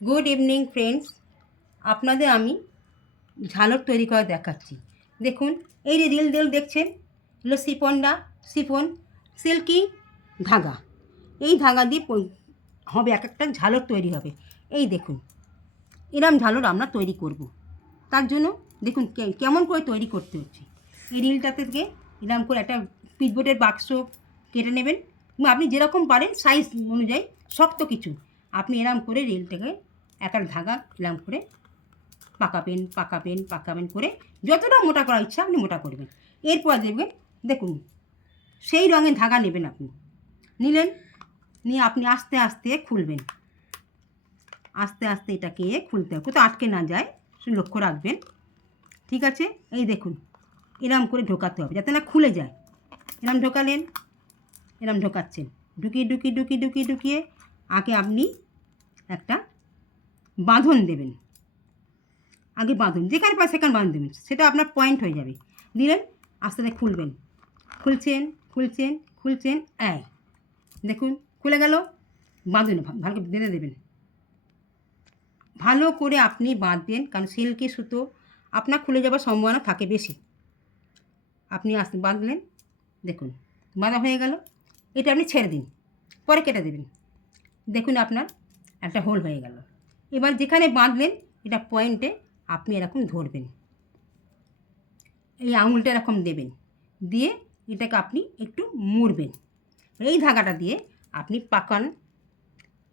Good evening friends, আপনাদের আমি ঝালর তৈরি করে দেখাচ্ছি। দেখুন, এই যে রিল দেখছেন, এগুলো শিফন সিল্কি ধাগা। এই ধাগা দিয়ে হবে এক একটা ঝালর তৈরি হবে। এই দেখুন, এরম ঝালর আমরা তৈরি করব। তার জন্য দেখুন কেমন করে তৈরি করতে হচ্ছে। এই রিলটা থেকে এরম করে একটা পিচবোর্ডের বাক্স কেটে নেবেন, এবং আপনি যেরকম পারেন সাইজ অনুযায়ী শক্ত কিছু আপনি এরম করে রিলটাকে একটা ধাগা এরম করে পাকাবেন করে যতটা মোটা করার ইচ্ছা আপনি মোটা করবেন। এরপর দেখুন সেই রঙের ধাগা নেবেন, আপনি নিয়ে আপনি আস্তে আস্তে খুলবেন। আস্তে আস্তে এটাকে খুলতে হবে, কোথাও আটকে না যায়, শুধু লক্ষ্য রাখবেন। ঠিক আছে, এই দেখুন এরম করে ঢোকাতে হবে যাতে না খুলে যায়। এরম ঢোকালেন, এরম ঢোকাচ্ছেন, ঢুকিয়ে আগে আপনি একটা বাঁধন দেবেন। আগে বাঁধুন, যেখানে পায় সেখানে বাঁধন দেবেন, সেটা আপনার পয়েন্ট হয়ে যাবে। দিলেন, আস্তে আস্তে খুলবেন, খুলছেন দেখুন খুলে গেল। বাঁধুন, ভালো করে বেঁধে দেবেন। ভালো করে আপনি বাঁধবেন, কারণ সিল্কি সুতো আপনার খুলে যাওয়ার সম্ভাবনা থাকে বেশি। আপনি আস্তে বাঁধলেন, দেখুন বাঁধা হয়ে গেল। এটা আপনি ছেড়ে দিন, পরে কেটে দেবেন। দেখুন আপনার একটা হোল হয়ে গেল। এবার যেখানে বাঁধলেন এটা পয়েন্টে আপনি এরকম ধরবেন, এই আঙুলটা এরকম দেবেন, দিয়ে এটাকে আপনি একটু মুড়বেন। এই ধাগাটা দিয়ে আপনি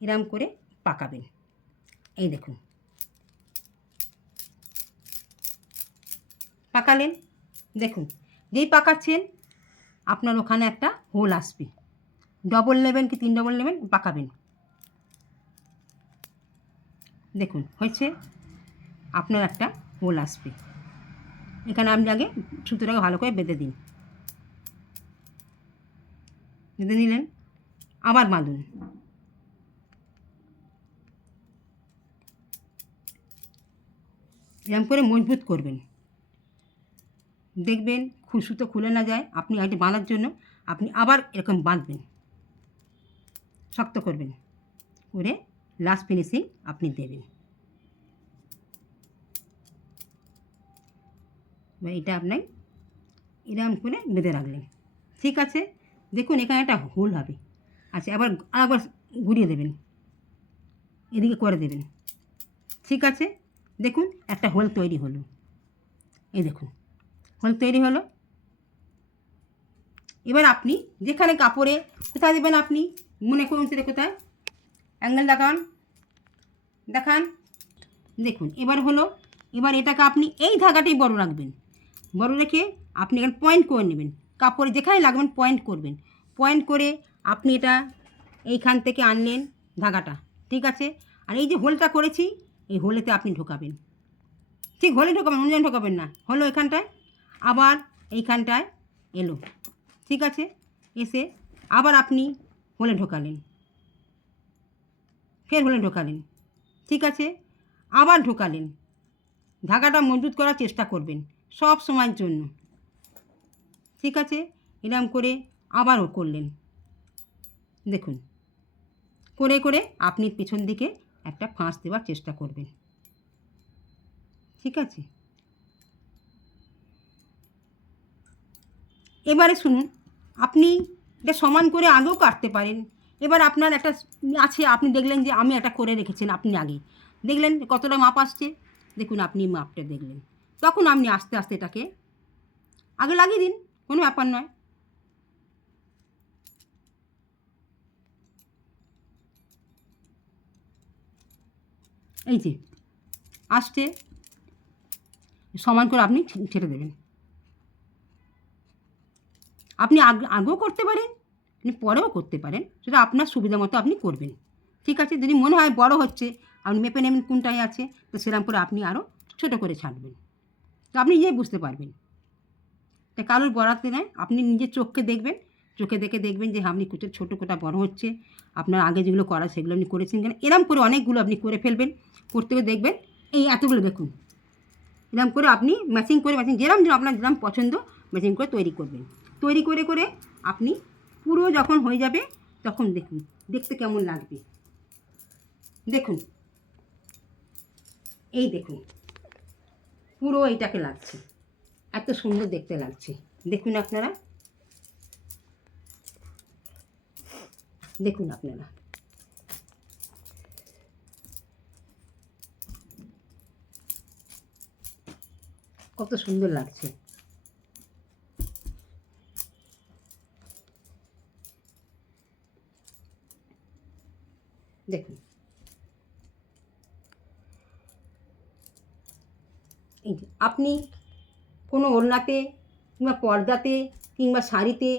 এরম করে পাকাবেন। এই দেখুন পাকালেন, দেখুন যেই পাকাচ্ছেন আপনার ওখানে একটা হোল আসবে। ডবল নেবেন কি 3 ডবল নেবেন, পাকাবেন। দেখুন হয়েছে, আপনার একটা হোল আসবে। এখানে আপনি আগে সুতোটাকে ভালো করে বেঁধে দিন। বেঁধে নিলেন, আবার বাঁধুন। এরকম করে মজবুত করবেন, দেখবেন সুতো খুলে না যায়। আপনি আগে বাঁধার জন্য আপনি আবার এরকম বাঁধবেন, শক্ত করবেন করে লাস্ট ফিনিশিং আপনি দেবেন। এটা আপনার এরকম করে বেঁধে রাখলেন। ঠিক আছে, দেখুন এখানে একটা হোল হবে। আচ্ছা, আবার ঘুরিয়ে দেবেন, এদিকে করে দেবেন। ঠিক আছে, দেখুন একটা হোল তৈরি হলো। এই দেখুন হোল তৈরি হলো। এবার আপনি যেখানে কাপড়ে কোথায় দেবেন, আপনি মনে করুন সেটা কোথায়, অ্যাঙ্গেল দেখান। দেখুন এবার হলো। এবার এটাকে আপনি এই ধাগাটাই বড় রাখবেন, বড় রেখে আপনি এখানে পয়েন্ট করে নেবেন। কাপড়ে যেখানে লাগবেন পয়েন্ট করবেন। পয়েন্ট করে আপনি এটা এইখান থেকে আনলেন ধাগাটা। ঠিক আছে, আর এই যে হোলটা করেছি এই হোলেতে আপনি ঢোকাবেন। ঠিক হোলে ঢোকাবেন, অন্য ঢোকাবেন না। হলো এখানটায়, আবার এইখানটায় এলো। ঠিক আছে, এসে আবার আপনি হোলে ঢোকালেন, ফের হোলে ঢোকালেন। ঠিক আছে, আবার ঢোকালেন। ধাগাটা মজবুত করার চেষ্টা করবেন সব সময়ের জন্য। ঠিক আছে, এরকম করে আবারও করলেন। দেখুন করে আপনি পেছন দিকে একটা ফাঁস দেওয়ার চেষ্টা করবেন। ঠিক আছে, এবারে শুনুন, আপনি এটা সমান করে আগেও কাটতে পারেন। এবার আপনার একটা আছে, আপনি দেখলেন যে আমি একটা করে রেখেছেন, আপনি আগে দেখলেন কতটা মাপ আসছে। দেখুন আপনি মাপটা দেখলেন, তখন আপনি আস্তে আস্তে এটাকে আগে লাগিয়ে দিন, কোনো ব্যাপার নয়। এই যে আসছে, সমান করে আপনি ছেড়ে দেবেন। আপনি আগেও করতে পারেন, আপনি পরেও করতে পারেন, সেটা আপনার সুবিধা মতো আপনি করবেন। ঠিক আছে, যদি মনে হয় বড় হচ্ছে আপনি মেপে নেবেন কোনটায় আছে, তো সেরকম করে আপনি আরও ছোটো করে ছাড়বেন, তো আপনি নিজেই বুঝতে পারবেন। তা কারোর বলাতে নয়, আপনি নিজের চোখকে দেখবেন, চোখে দেখে দেখবেন যে আপনি ছোটো কোটা বড় হচ্ছে। আপনার আগে যেগুলো করা সেগুলো আপনি করেছেন কেন, এরম করে অনেকগুলো আপনি করে ফেলবেন। করতে দেখবেন এই এতগুলো দেখুন, এরকম করে আপনি ম্যাচিং যেরকম আপনার যেরকম পছন্দ ম্যাচিং করে তৈরি করবেন। তৈরি করে আপনি পুরো যখন হয়ে যাবে তখন দেখুন দেখতে কেমন লাগবে। দেখুন এই দেখুন পুরো এইটাকে লাগছে, এত সুন্দর দেখতে লাগছে। দেখুন আপনারা, দেখুন আপনারা, কত সুন্দর লাগছে। দেখুন এই যে আপনি কোনো ওড়নাতে কিংবা পর্দাতে কিংবা শাড়িতে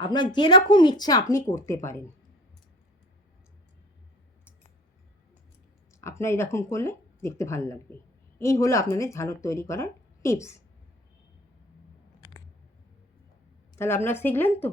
আপনার যেরকম ইচ্ছা আপনি করতে পারেন। আপনার এরকম করলে দেখতে ভালো লাগবে। এই হলো আপনাদের ঝালর তৈরি করার টিপস। তাহলে আপনারা শিখলেন তো।